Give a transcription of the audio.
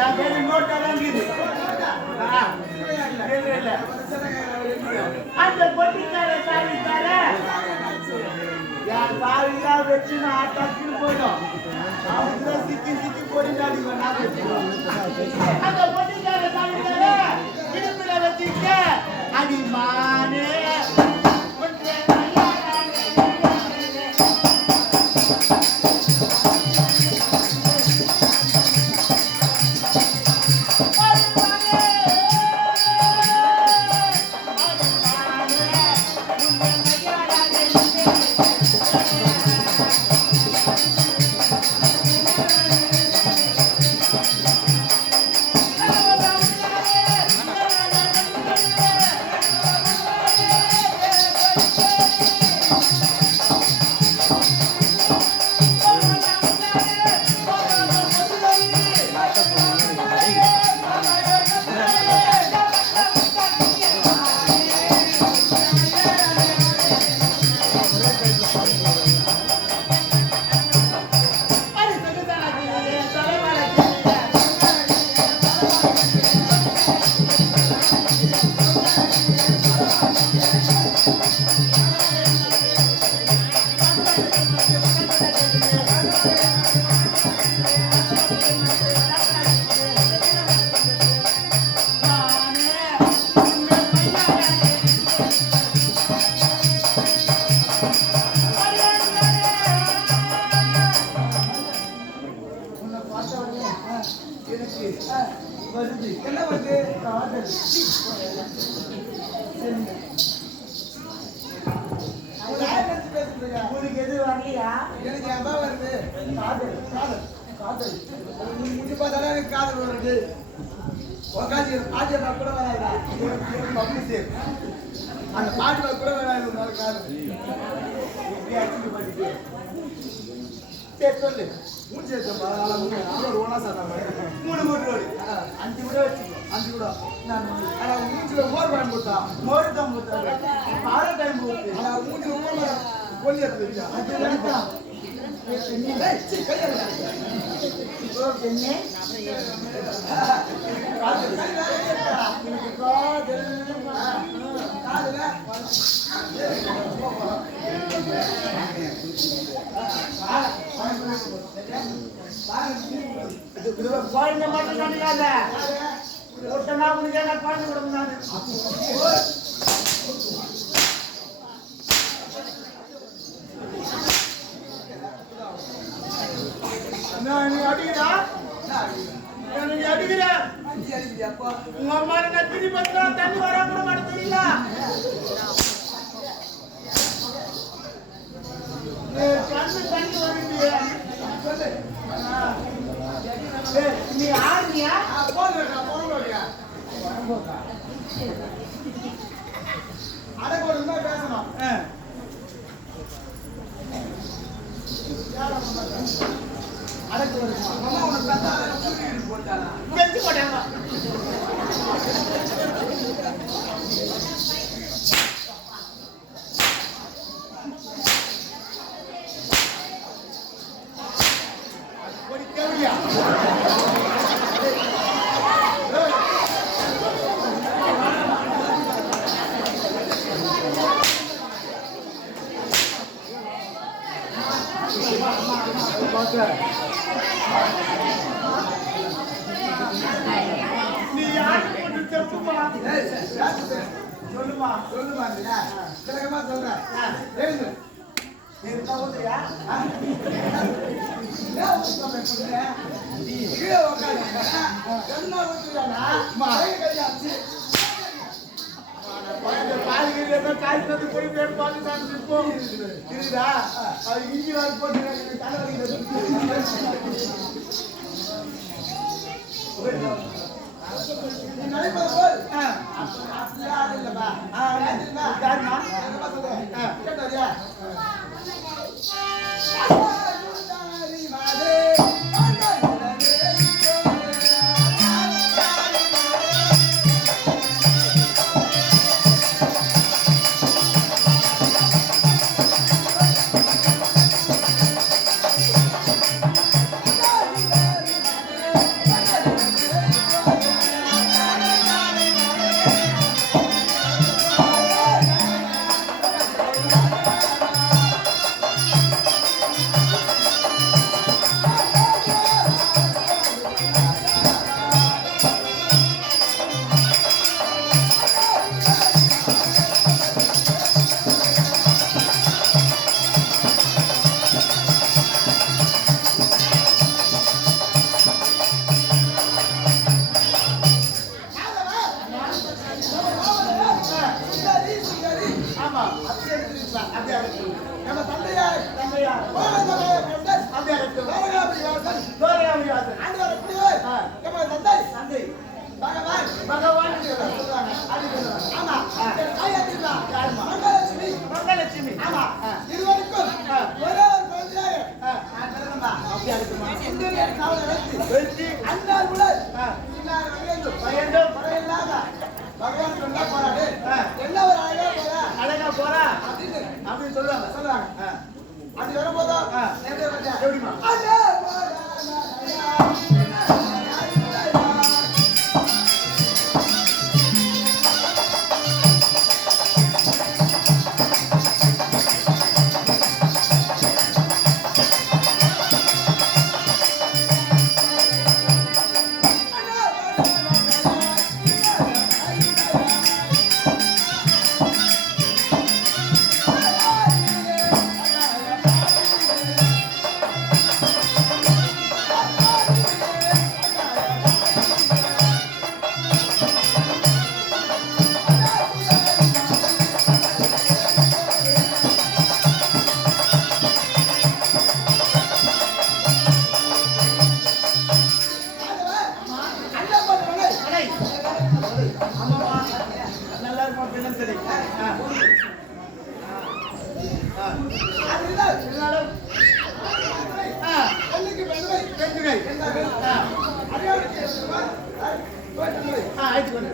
என் பேரு நோட்டாதான் அந்த பொட்டிக்கார சாவிக்கார என் சாவியா வச்சு நான் டக்குன்னு போயிடும். அவங்க சிக்கி சிக்கி போயிட்டாடி அந்த பொட்டிக்கார சாவிக்கார இடுப்புல வச்சுக்க அடிமானே உனக்கு எது வரலையா? எனக்கு அதான் வருது. காதல் காதல் காதல் இது பார்த்தாலும் எனக்கு காதல் வருது. உக்காந்து பாஜக கூட வராதா? அந்த பாட்டு கூட வராது காதல். சரி சொல்லு. மூணு மூணு அஞ்சு கூட வச்சுக்கோ. அஞ்சு கூட மூஞ்சில மோர் வாங்கி கொடுத்தா மோர் தான் கொடுத்தாரு. ஆறு டைம் போகுது. மூஞ்சில மோர் கொல்லி எடுத்து வச்சா குழந்தை மட்டும் நினைக்காத. ஒட்டனா உனக்கு என்ன குழந்தை கொடுக்கணும். நீ அடிக்கிறா நீ அடிக்கிற உங்க அம்மா திருப்பி பார்த்தா தண்ணி வர கூட மாட்டேன் தெரியல. கண்ணு தண்ணி வருது. நீ ஆடுனியா அடக்கொடுமா பேசணும். அடக்கு வருமா அம்மா உனக்கு போட்டாங்க பெஞ்சு போட்டாங்க. ஒரு கேள்வியா நீ யாருக்கு சொல்லுமா சொல்லுமா சொல்லுமா கிழக்கமா சொல்றேன். காய்ச்சது போய் பார்த்து தான் இருப்போம் இருக்குதா? அது இஞ்சி வாங்கி போட்டு வெற்றி அண்ணார் முதல் இன்னார் வேண்டும் பகையில்லாத பகவான் சொன்னா போறாரு என்ன ஒரு அழகா போறா அப்படின்னு சொல்லுவாங்க அது வரும்போது எப்படிமா ஆயிடுச்சு